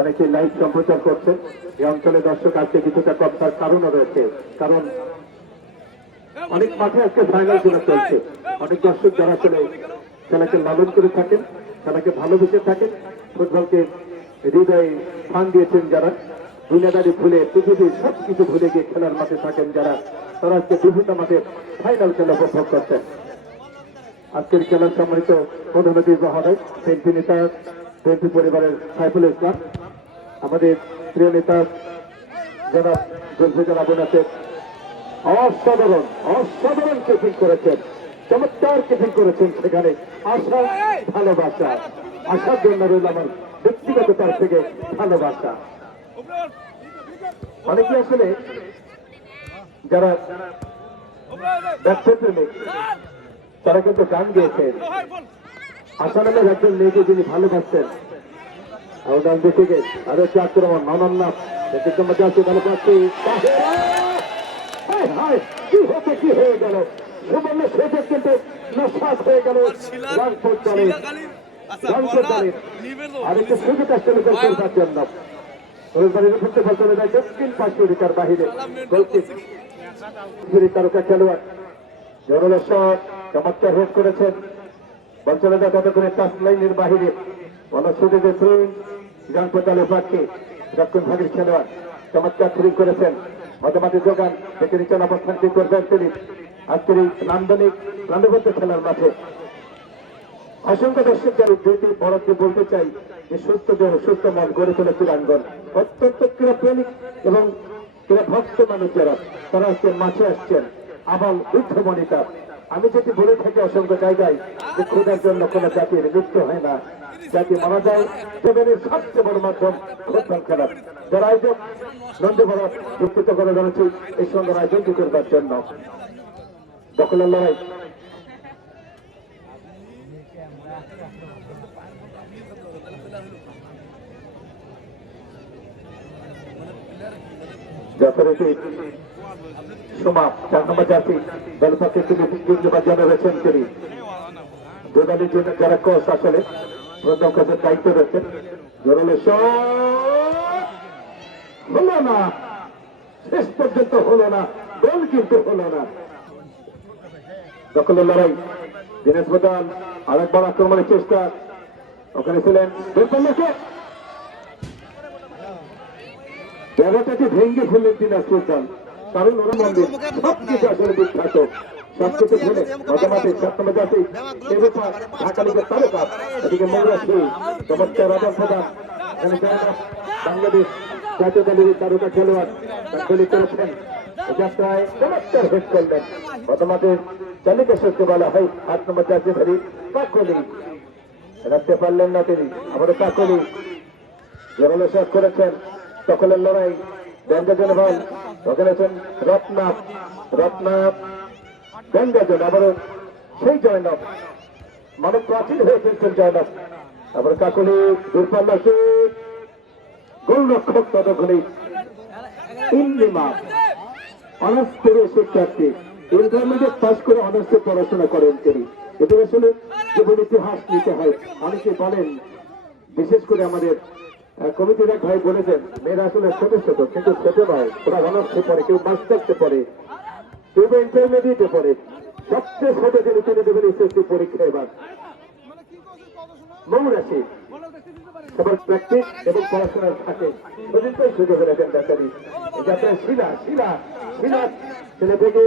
অনেকে লাইভ সম্প্রচার করছেন। এই অঞ্চলে দর্শক আজকে কিছুটা কম থাকার কারণও রয়েছে, কারণ অনেক মাঠে আজকে ফাইনাল খেলা চলছে। অনেক দর্শক যারা আসলে খেলাকে লালন করে থাকেন, খেলাকে ভালোবেসে থাকেন, ফুটবলকে হৃদয়ে স্থান দিয়েছেন যারা, দুনিয়াদারি ভুলে পৃথিবীর সবকিছু ভুলে গিয়ে খেলার মাঠে থাকেন যারা, তারা আজকে বিভিন্ন মাঠে ফাইনাল খেলা উপভোগ করছেন। আজকের খেলার সম্মানিত প্রধান অতিথি মহোদয়, বিএনপি নেতা, বিএনপি পরিবারের সাইফুল ইসলাম, আমাদের প্রিয় নেতা যারা জুলফিকার আবু নাসের অসাধারণ অসাধারণ কিপিং করেছেন, চমৎকার কিপিং করেছেন। সেখানে আশা, ভালোবাসা, আশার জন্য রইল আমার ব্যক্তিগত তরফ থেকে ভালোবাসা। অনেকে আসলে যারা ব্যবসা প্রেমিক তারা কিন্তু গান গেয়েছেন। আশা নামের একজন মেয়েকে যিনি ভালোবাসতেন, গান দেখে গে আরো একটি আক্রমণ ননন্নাথ মধ্যে আসছে, ভালো পাচ্ছি কি হতে কি হয়ে গেল, সুবর্ণ সেটা কিন্তু নস্বাত হয়ে গেল রাজপুত দলের আরেকটা সুযোগ আসছে কলকাতার জন্য। ফুটবল চলে যায় দক্ষিণ পাঁচশোরিকার বাহিরে, তারকা খেলোয়াড় জরুলেশ্বর চমৎকার হেড করেছেন, বল চলে যায় তত করে টাচ লাইনের বাহিরে, বল ছুটে গেছে জানপতালের পাখি দক্ষিণ ভাগের খেলোয়াড় চমৎকার থ্রিং করেছেন, মধ্যমাঠে যোগান দেখে নিচ্ছেন অবস্থান কি করবেন তিনি আজকের এই নান্দনিক প্রাণবন্ত খেলার মাঠে। অসংখ্য দর্শক যারা দুইটি বড়কে বলতে চাই যে সুস্থ দেহ সুস্থ মন গড়ে তোলে ক্রীড়াঙ্গন, অত্যন্ত ক্রীড়াপ্রেমিক এবং ক্রীড়া ভক্ত মানুষ যারা, তারা আজকে মাঠে আসছেন আবার উদ্ধমনিতা। আমি যেটি বলে থাকি অসংখ্য জায়গায় যে ক্ষুধার জন্য কোন জাতির মৃত্যু হয় না, জাতি মারা যায় জীবনের সবচেয়ে বড় মাধ্যম ফুটবল খেলা। যারা আয়োজক নন্দী বড় দুঃখিত করে জানাচ্ছি এই সুন্দর আয়োজনটি করবার জন্য। দখলের লড়াই যথারীতি সমাপ 4 নম্বর জাতি দলপক্ষে তিনি জানিয়েছেন তিনি দুদলের জন্য যারা কোচ আসলে প্রথম কাজের দায়িত্ব রয়েছেন। জরুরি হলো না, শেষ পর্যন্ত হলো না, গোল কিন্তু হলো না। দখলের লড়াই দিনেশ প্রধান আরেকবার আক্রমণের চেষ্টা, ওখানে ছিলেন জায়গাটাকে ভেঙ্গে ফেললেন দিনাজ প্রধান, কারণ ওরা মন্দির সবকিছু আসলে বিখ্যাত, সবকিছু ফেলে মতামতে 7 নম্বর জাতি ঢাকা লিগের তারকা, এদিকে মৌরাশি চমৎকার রাজা প্রধান, বাংলাদেশ জাতীয় দলের তারকা খেলোয়াড় গুলি করেছেন, যাত্রায় চমৎকার হেড করলেন। মতামতের চালিকা শক্তি বলা হয় 8 নম্বর জাতি ধরি কাকলি, রাখতে পারলেন না তিনি, আবারও কাকলি জোরালো শট করেছেন। দখলের লড়াই ব্যঙ্গাজন বল, ওখানে আছেন রত্নাথ, রত্নাথ ব্যঙ্গাজন, আবারও সেই জয়নব মানব প্রাচীন হয়ে ফেলছেন জয়নব, আবার কাকলি দূরপাল্লা শুট, গোলরক্ষক ততক্ষণে ইন্দিমা অনার্স পড়ুয়া শিক্ষার্থী, ইন্টারমিডিয়েট পাস করে অনার্সে পড়াশোনা করেন তিনি। এটা আসলে জীবন ইতিহাস নিতে হয়। অনেকে বলেন, বিশেষ করে আমাদের কমিটির এক ভাই বলেছেন মেয়েরা আসলে ছোট ছোট, কিন্তু ছোট নয়, ওরা অনার্সে পড়ে, কেউ মাস্টার্সে পড়ে, কেউ ইন্টারমিডিয়েটে পড়ে, সবচেয়ে ছোট যিনি তুলে দেবেন এসএসসি পরীক্ষা এবার মৌরাশি, সবার প্র্যাকটিস এবং পড়াশোনার থাকে প্রতিটাই সুযোগ রেখেন ডাক্তারি যাত্রায় শিলা শিলা শিলা ছেলে থেকে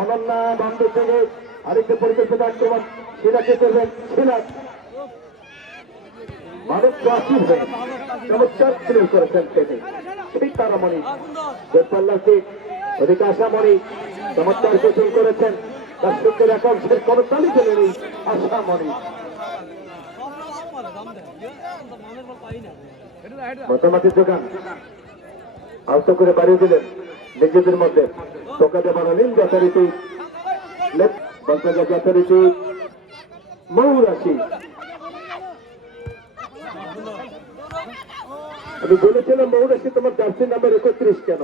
অনন্যা বন্ধ থেকে আরেকটা পরিকল্পিত আক্রমণ শিলাকে করবেন, শিলা মানব প্রাচীন হয়ে চমৎকার প্লেন করেছেন তিনি, ঠিক তারামণি গোপাল্লাকে ওদিকে আশামণি চমৎকার কোচিং করেছেন, দর্শকদের একাংশের কোনো তালিকা নেই আশামণি। মতামতের যোগান আহত করে বাড়িয়ে দিলেন নিজেদের মধ্যে, টোকাতে বানালেন যথারীতি যথারীতি মৌরাশি। আমি বলেছিলাম মৌরাশি তোমার জার্সি নাম্বার 31 কেন,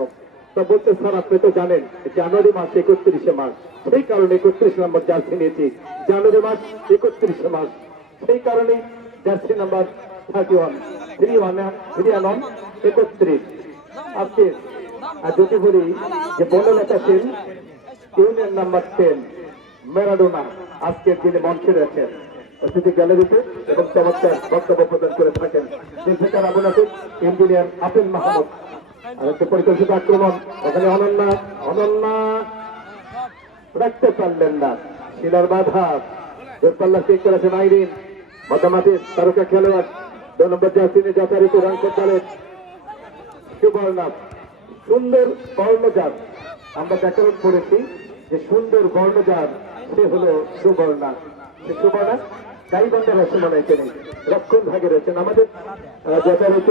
তা বলতে স্যার আপনি তো জানেন জানুয়ারি মাস 31শে মাস, সেই কারণে 31 নম্বর জার্সি নিয়েছি, জানুয়ারি মাস 31শে মাস, সেই কারণেই জার্সি নাম্বার 31। 31 আজকে যদি বলি যে Banalata Sen union number 10 Maradona আজকের দিনে মঞ্চে রয়েছেন অতিথি গ্যালারিতে এবং চমৎকার বক্তব্য প্রদান করে থাকেন নির্বিকার আবুনাফিক ইঞ্জিনিয়ার আফিল মাহমুদ। আরেকটা পরিকল্পিত আক্রমণ এখানে অনন্যা রাখতে পারলেন না, শিলার বাধা দূরপাল্লা চেক করেছেন আইরিন মতামাতির তারকা খেলোয়াড় 2 নম্বর জার্সিনে যথারীত রান করলেন সুবর্ণা। সুন্দর বর্ণজাত আমরা ব্যাকরণ পড়েছি যে সুন্দর বর্ণজাত সে হলো সুবর্ণা। সে সুবর্ণা গাইবান্ধার রসমালাই তিনি রক্ষণ ভাগে রয়েছেন। আমাদের যথারীত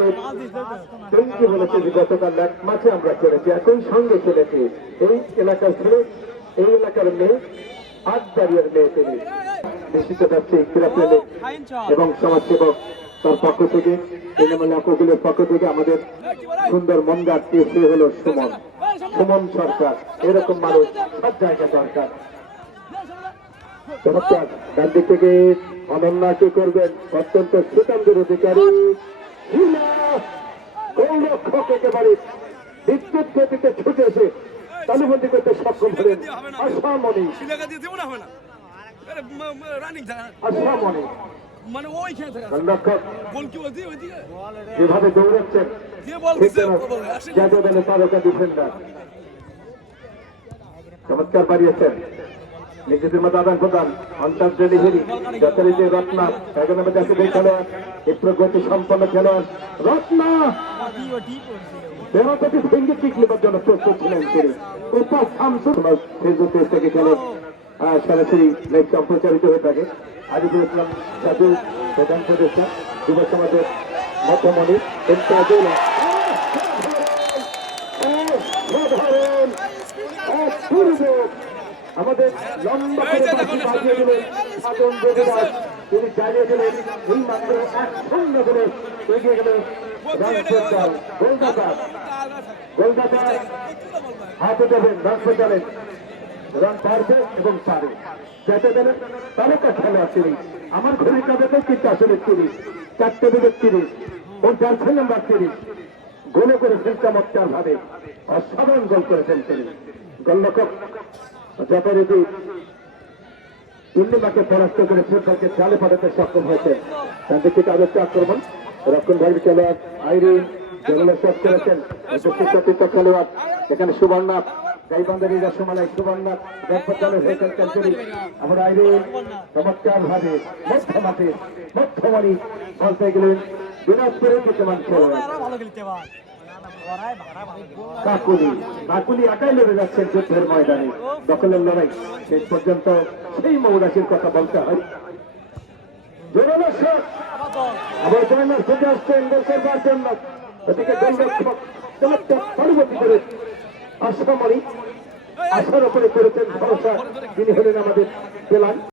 টঙ্কি বলেছে যে গতকাল এক মাঠে আমরা খেলেছি একই সঙ্গে খেলেছি এই এলাকার ছেলে এই এলাকার মেয়ে আটবাড়িয়ার মেয়ে তিনি নিশ্চিত যাচ্ছে ক্রীড়াপ্রেমী এবং সমাজসেবক তার পক্ষ থেকে কোকিলের পক্ষ থেকে আমাদের সুন্দর মন্দার সে হলো সুমন সরকার। এরকম মানুষ সব জায়গায় দরকার। চমৎকার ডান দিক থেকে অনন্যা কি করবেন অত্যন্ত সুকান্তের অধিকারী গোলরক্ষক একেবারে বিদ্যুৎ গতিতে ছুটে এসে তালুবন্দি করতে সক্ষম হলেন আশামণি। যেভাবে দৌড়াচ্ছেন জাতীয় দলের তারকা ডিফেন্ডার চমৎকার বাড়িয়েছেন নিজেদের মতো আদান প্রদান অন্তর ডেলিভারি যথারীতি রত্না 11 নম্বর জাতীয় খেলোয়াড় ক্ষিপ্র গতি সম্পন্ন খেলোয়াড় রত্না বেরোতে ভেঙ্গে কিক নেবার জন্য প্রস্তুত ছিলেন তিনি। ফেসবুক পেজ থেকে খেলেন সরাসরি লাইভ সম্প্রচারিত হয়ে থাকে। আজিজুল ইসলাম সাজু প্রধান উপদেষ্টা যুব সমাজের মধ্যমণি আমাদের লম্বা করে বাজিয়ে দিলেন সাধন যোগীরাজ। তিনি চালিয়ে দিলেন এই মাত্র 1-0 করে এগিয়ে গেলেন গোলদাতা হাতে দেবেন রাজপথ জানেন রান পারবে এবং পারে যাতে দেবেন তারকা খেলোয়াড় তিনি। আমার ঘড়ি কাটাতেও কিন্তু আসলে 30 4টে বিকেট 30 ওর জার্সি নাম্বার 30 গোলে করেছেন চমৎকার ভাবে অসাধারণ গোল করেছেন তিনি। গোলরক্ষক যথারীতি পূর্ণিমাকে পরাস্ত করে ফুটবলকে চালে পাঠাতে সক্ষম হয়েছেন। তার দিকে আরেকটা আক্রমণ রক্ষণ ভাইয়ের খেলোয়াড় আইরিন যেগুলো শেষ করেছেন সুপ্রতিষ্ঠিত খেলোয়াড় এখানে সুবর্ণা গাইবান্ধারী রসমালাই সুবর্ণা গর্ভচালের হয়েছেন ক্যান্সারি আমরা আইরিন চমৎকার ভাবে মধ্যমানি বলতে গেলেন দিনাজপুরের বিদ্যমান খেলোয়াড় কাকুলি একাই লড়ে যাচ্ছেন যুদ্ধের ময়দানে দখলের লড়াই শেষ পর্যন্ত সেই মৌরাশির কথা বলতে হয়। আবার জয়নার থেকে আসছেন গোল করবার জন্য ওদিকে গোলরক্ষক চমৎকার পরবর্তী করে আশামণি আশার উপরে করেছেন ভরসা তিনি হলেন আমাদের বেলাল।